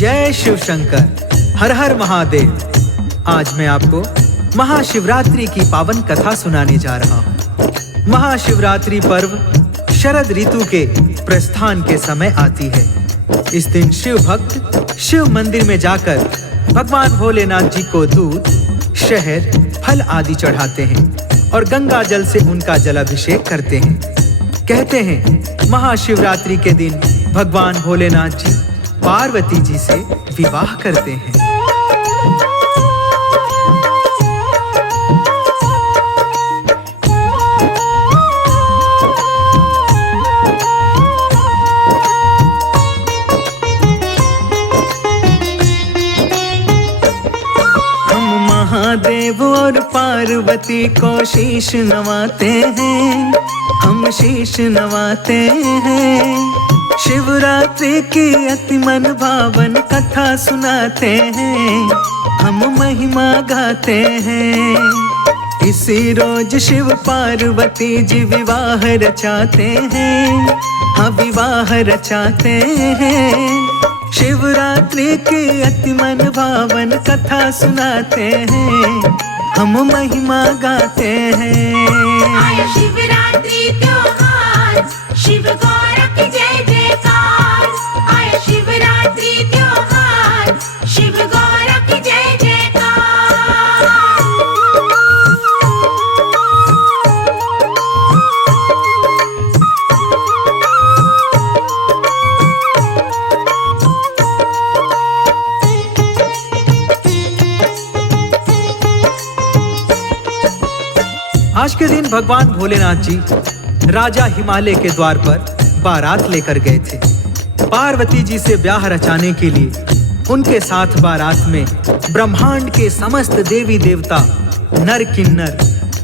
जय शिव शंकर, हर हर महादेव। आज मैं आपको महाशिवरात्रि की पावन कथा सुनाने जा रहा हूँ। महाशिवरात्रि पर्व शरद ऋतु के प्रस्थान के समय आती है। इस दिन शिव भक्त शिव मंदिर में जाकर भगवान भोलेनाथ जी को दूध, शहद, फल आदि चढ़ाते हैं और गंगा जल से उनका जलाभिषेक करते हैं। कहते हैं महाशिवरात्रि के दिन भगवान भोलेनाथ जी पार्वती जी से विवाह करते हैं। हम महादेव और पार्वती को शीश नवाते हैं, हम शीश नवाते हैं। शिवरात्रि की अति मन भावन कथा सुनाते हैं, हम महिमा गाते हैं। इसी रोज शिव पार्वती जी विवाह रचाते हैं, हाँ विवाह रचाते हैं। शिवरात्रि की अति मन भावन कथा सुनाते हैं, हम महिमा गाते हैं। आया शिवरात्रि त्योहार, शिव गौर की जय जयकार। आया शिवरात्रि त्योहार, शिव गौर की जय जयकार। आज के दिन भगवान भोलेनाथ जी राजा हिमालय के द्वार पर बारात लेकर गए थे। पार्वती जी से ब्याह रचाने के लिए उनके साथ बारात में ब्रह्मांड के समस्त देवी देवता, नर किन्नर,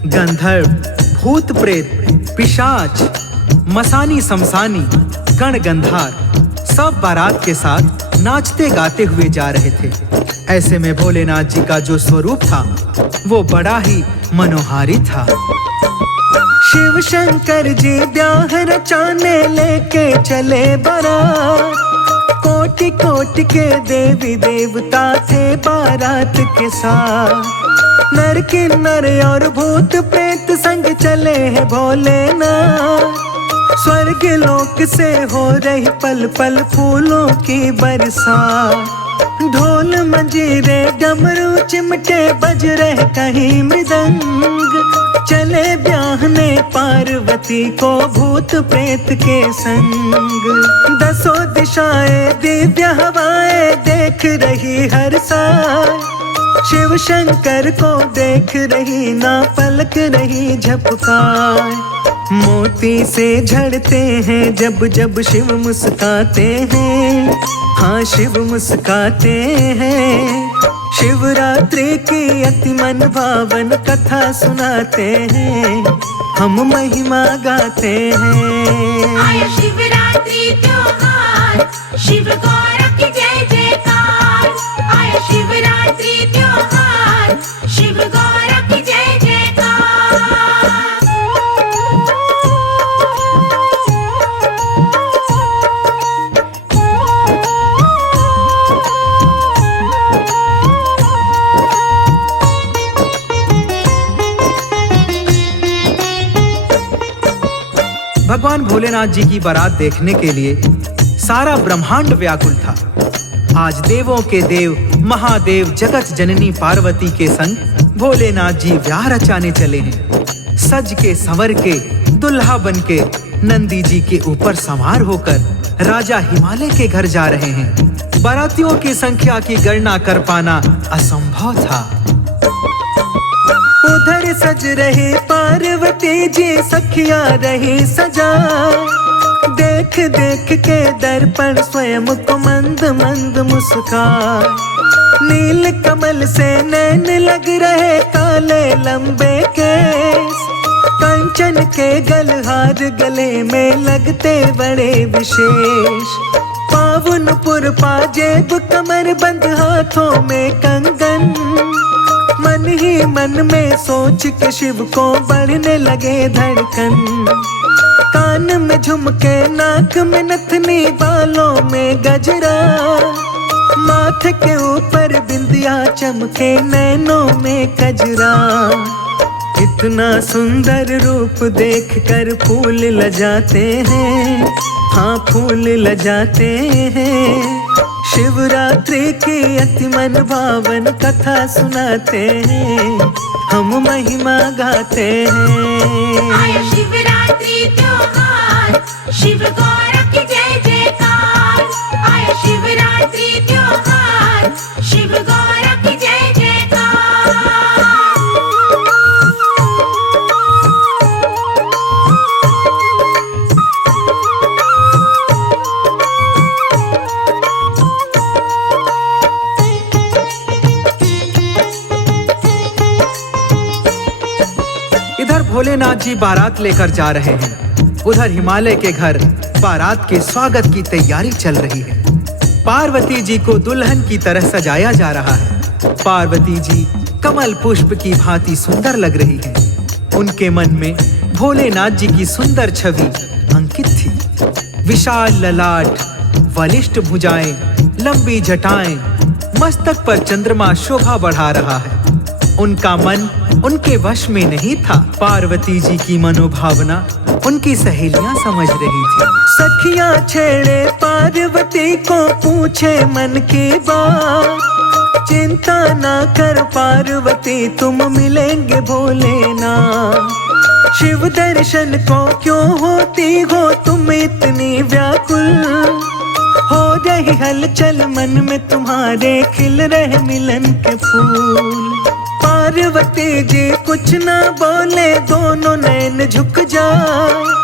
गंधर्व, भूत प्रेत, पिशाच, मसानी समसानी, गण गंधार सब बारात के साथ नाचते गाते हुए जा रहे थे। ऐसे में भोलेनाथ जी का जो स्वरूप था वो बड़ा ही मनोहारी था। शिव शंकर जी ब्याह रचाने लेके चले बारात। कोटि कोटि के देवी देवता थे बारात के साथ। नर किन्नर और भूत प्रेत संग चले हैं भोलेनाथ। स्वर्ग लोक से हो रही पल पल फूलों की बरसात। ढोल मंजीरे डमरू चिमटे बज रहे कहीं मृदंग। चले ब्याहने पार्वती को भूत प्रेत के संग। दसों दिशाएं दिव्य हवाएं देख रही हर साय। शिव शंकर को देख रही ना पलक रही झपकाए। मोती से झड़ते हैं जब जब शिव मुस्काते हैं, हाँ शिव मुस्काते हैं। शिवरात्रि की अति मन भावन कथा सुनाते हैं, हम महिमा गाते हैं। आया शिवरात्रि त्योहार, शिव गौर की जय जयकार। आया शिवरात्रि त्योहार, शिव गौर की जय जयकार। भगवान भोलेनाथ जी की बारात देखने के लिए सारा ब्रह्मांड व्याकुल था। आज देवों के देव महादेव जगत जननी पार्वती के संग भोलेनाथ जी ब्याह रचाने चले हैं। सज के संवर के दुल्हा बन के नंदी जी के ऊपर सवार होकर राजा हिमालय के घर जा रहे हैं। बारातियों की संख्या की गणना कर पाना असंभव था। उधर सज रही पार्वती जी सखिया रही सजा। देख देख के दर्पण स्वयं को मंद मंद मुस्कान। नील कमल से नैन लग रहे काले लंबे केस। कंचन के गलहार गले में लगते बड़े विशेष। पावनपुर पाजेब कमर बंद हाथों में कंगन। मन ही मन में सोच के शिव को बढ़ने लगे धड़कन। कान में झुमके, नाक में नथनी, बालों में गजरा। के ऊपर बिंदिया चमके, नैनों में कजरा। इतना सुंदर रूप देखकर फूल लजाते हैं, हाँ फूल लजाते हैं। शिवरात्रि की अति मन भावन कथा सुनाते हैं, हम महिमा गाते हैं। आया शिवरात्रि त्योहार, शिव गौर की जय जयकार। आया शिवरात्रि त्योहार, शिव गौर की जय जयकार। इधर भोलेनाथ जी बारात लेकर जा रहे हैं, उधर हिमालय के घर बारात के स्वागत की तैयारी चल रही है। पार्वती जी को दुल्हन की तरह सजाया जा रहा है। पार्वती जी कमल पुष्प की भांति सुंदर लग रही है। उनके मन में भोलेनाथ जी की सुंदर छवि अंकित थी। विशाल ललाट, बलिष्ठ भुजाएं, लंबी जटाएं, मस्तक पर चंद्रमा शोभा बढ़ा रहा है। उनका मन उनके वश में नहीं था। पार्वती जी की मनोभावना उनकी सहेलियां समझ रही थी। सखियां छेड़े पार्वती को, पूछे मन की बात। चिंता ना कर पार्वती, तुम मिलेंगे भोलेनाथ। शिव दर्शन को क्यों होती हो तुम इतनी व्याकुल। हो रही हलचल मन में तुम्हारे, खिल रहे मिलन के फूल। पार्वती जी कुछ ना बोले, दोनों नैन झुक जाए।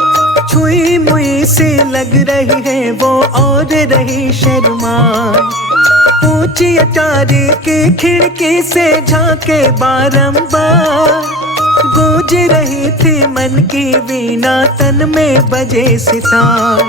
छुई मुई सी लग रही है वो और रही शर्मा। ऊंची अटारी की खिड़की से झांके बारंबार। गूंज रही थी मन की वीणा, तन में बजे सितार।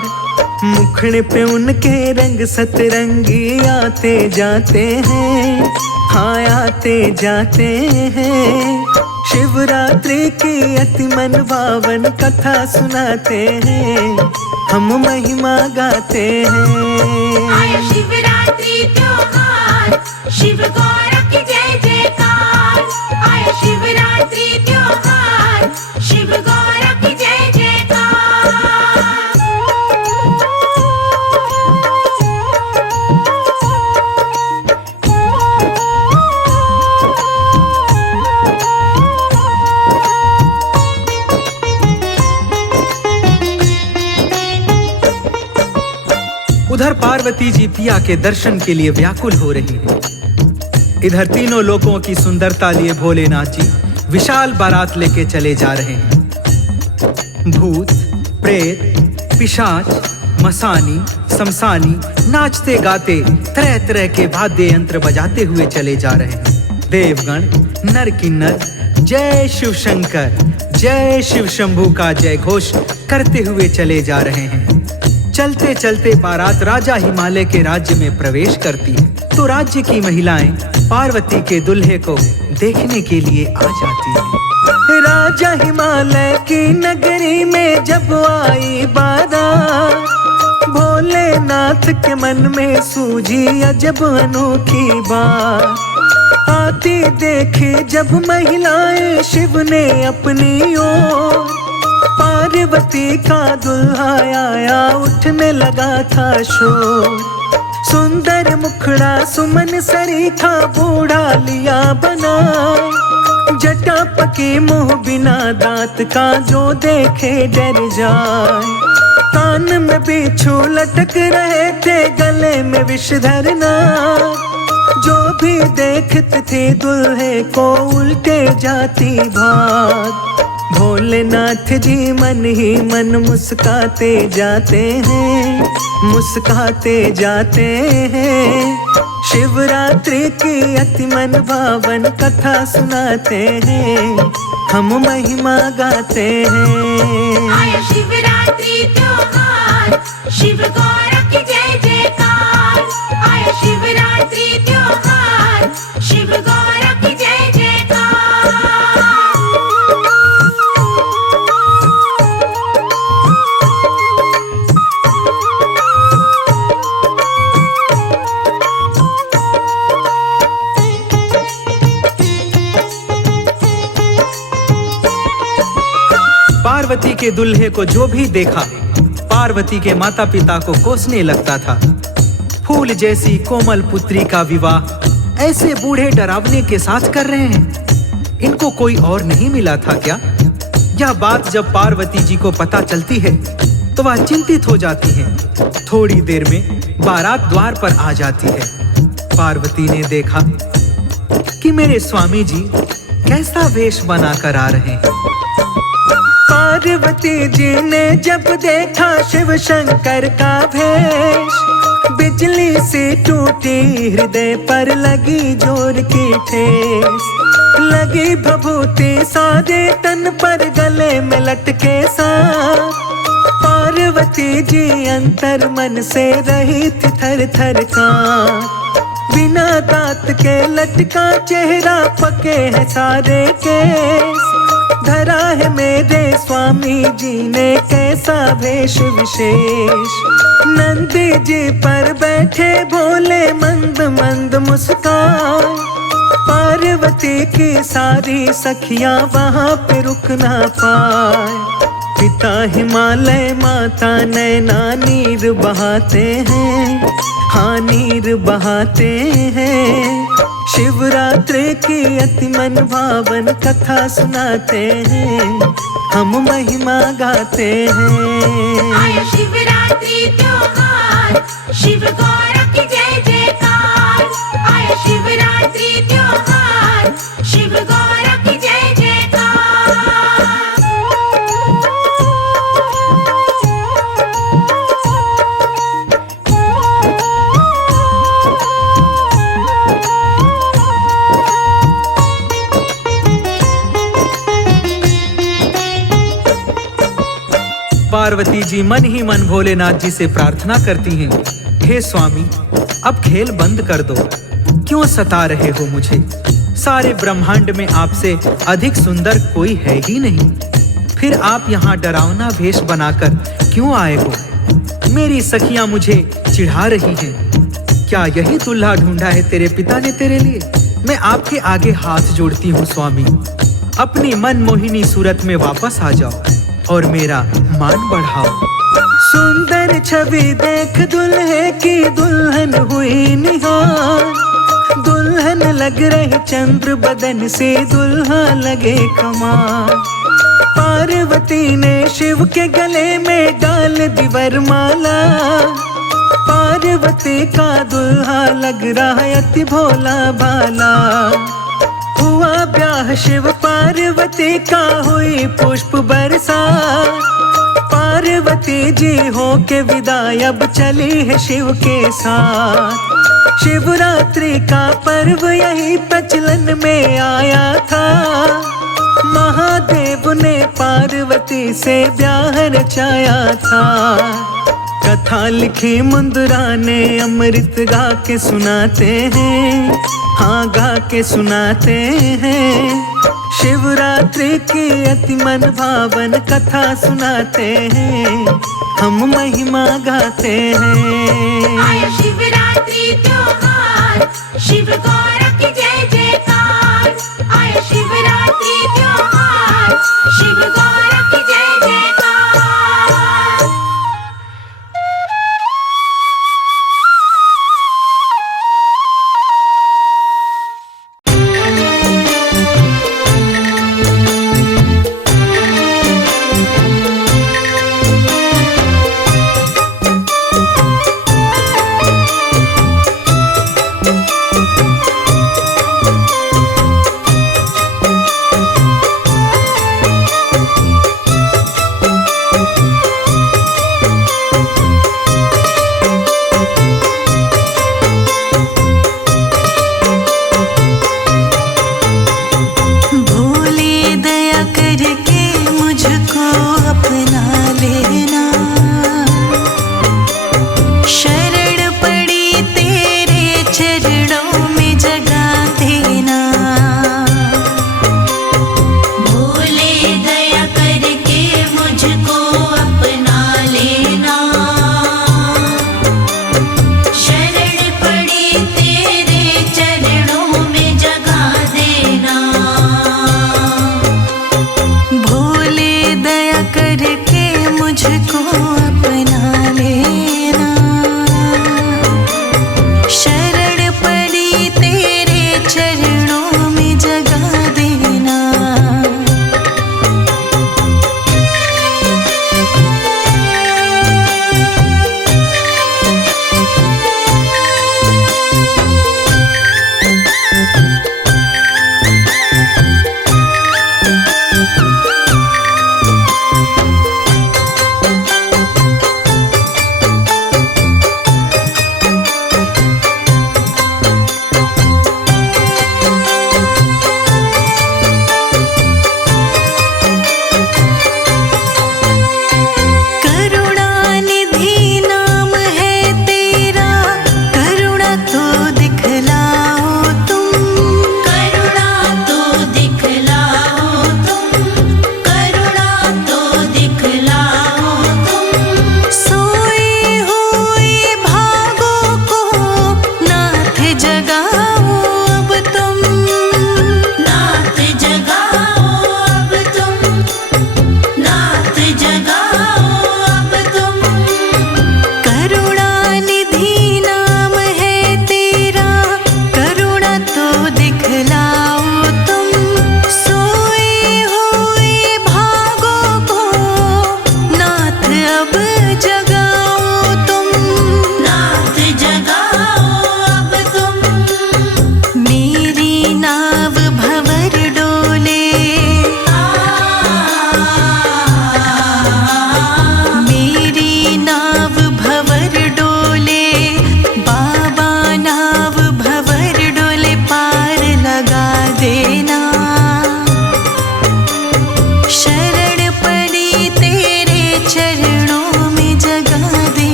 मुखड़े पे उनके रंग सतरंगी आते जाते हैं, हाँ आते जाते हैं। शिवरात्रि की अति मन भावन कथा सुनाते हैं, हम महिमा गाते हैं। आया शिवरात्रि त्योहार, शिव गौर की जय जयकार। आया शिवरात्रि त्योहार, शिव गौर की जय जयकार। उधर पार्वती जी पिया के दर्शन के लिए व्याकुल हो रही है। इधर तीनों लोकों की सुंदरता लिए भोलेनाथ जी विशाल बारात लेके चले जा रहे हैं। भूत, प्रेत, पिशाच, मसानी, शमशानी नाचते गाते तरह तरह के वाद्य यंत्र बजाते हुए चले जा रहे हैं। देवगण, नर किन्नर जय शिव शंकर, जय शिव शंभू का जय घोष करते हुए चले जा रहे हैं। चलते चलते बारात राजा हिमालय के राज्य में प्रवेश करती है तो राज्य की महिलाएं पार्वती के दुल्हे को देखने के लिए आ जाती हैं। राजा हिमालय की नगरी में जब आई बारात, भोलेनाथ के मन में सूझी अजब अनोखी बात। आती देखी जब महिलाएं शिव ने अपनी ओर, पार्वती का दुल्हा आया उठने लगा था शोर। सुंदर मुखड़ा सुमन सरीखा बूढ़ा लिया बना, जटा पकी मुंह बिना दांत का जो देखे डर जाए। कान में बिच्छू लटक रहे थे गले में विषधरना, जो भी देखते थे दुल्हे को उल्टे जाती भाग। भोलेनाथ जी मन ही मन मुस्काते जाते हैं, मुस्काते जाते हैं। शिवरात्रि की अति मन भावन कथा सुनाते हैं, हम महिमा गाते हैं। आया शिवरात्रि त्योहार, शिव गौर की जय जयकार। आया शिवरात्रि त्योहार, शिव गौर की जय जयकार। पार्वती के दुल्हे को जो भी देखा पार्वती के माता पिता को कोसने लगता था। फूल जैसी कोमल पुत्री का विवाह ऐसे बूढ़े डरावने के साथ कर रहे हैं। इनको कोई और नहीं मिला था क्या? यह बात जब पार्वती जी को पता चलती है तो वह चिंतित हो जाती हैं। थोड़ी देर में बारात द्वार पर आ जाती है। पार्वती ने देखा कि मेरे स्वामी जी कैसा वेश बनाकर आ रहे हैं। पार्वती जी ने जब देखा शिव शंकर का भेष, बिजली से टूटी हृदय पर लगी जोर की ठेस। लगी भभूति सारे तन पर गले में लटके सांप। पार्वती जी अंतर मन से रही थी थर थर कांप। बिना दांत के लटका चेहरा, पके हैं सारे केस। धरा है मेरे स्वामी जी ने कैसा वेश विशेष। नंदी जी पर बैठे भोले मंद मंद मुस्कान। पार्वती की सारी सखियां वहां पे रुक ना पाए। पिता हिमालय माता नैना नीर बहाते हैं, हाँ नीर बहाते हैं। शिवरात्रि की अति मन भावन कथा सुनाते हैं, हम महिमा गाते हैं। आया शिवरात्रि त्योहार, शिव गौरव की जय जयकार। आया शिवरात्रि त्योहार, शिव गौरव की जय जयकार। पार्वती जी मन ही मन भोलेनाथ जी से प्रार्थना करती हैं, हे स्वामी अब खेल बंद कर दो। क्यों सता रहे हो मुझे? सारे ब्रह्मांड में आपसे अधिक सुंदर कोई है ही नहीं। फिर आप यहाँ डरावना वेश बनाकर क्यों आए हो? मेरी सखियां मुझे चिढ़ा रही हैं। क्या यही दूल्हा ढूंढा है तेरे पिता ने तेरे लिए? मैं आपके आगे हाथ जोड़ती हूँ स्वामी, अपनी मनमोहिनी सूरत में वापस आ जाओ और मेरा मान बढ़ाओ। सुंदर छवि देख दुल्हे की दुल्हन हुई निहार। दुल्हन लग रही चंद्र बदन से दुल्हा लगे कमाल। पार्वती ने शिव के गले में डाल दी वरमाला। पार्वती का दुल्हा लग रहा है अति भोला भाला। हुआ ब्याह शिव पार्वती का, हुई पुष्प बरसा। पार्वती जी हो के विदाई अब चली है शिव के साथ। शिवरात्रि का पर्व यही प्रचलन में आया था। महादेव ने पार्वती से ब्याह रचाया था। कथा लिखी मुंदरा ने अमृत गा के सुनाते हैं, हाँ गा के सुनाते हैं। शिवरात्रि की अति मन भावन कथा सुनाते हैं, हम महिमा गाते हैं। आया शिवरात्रि त्योहार, शिव गौरव की जय जयकार। आया शिवरात्रि त्योहार, शिव गौरव की जय जयकार।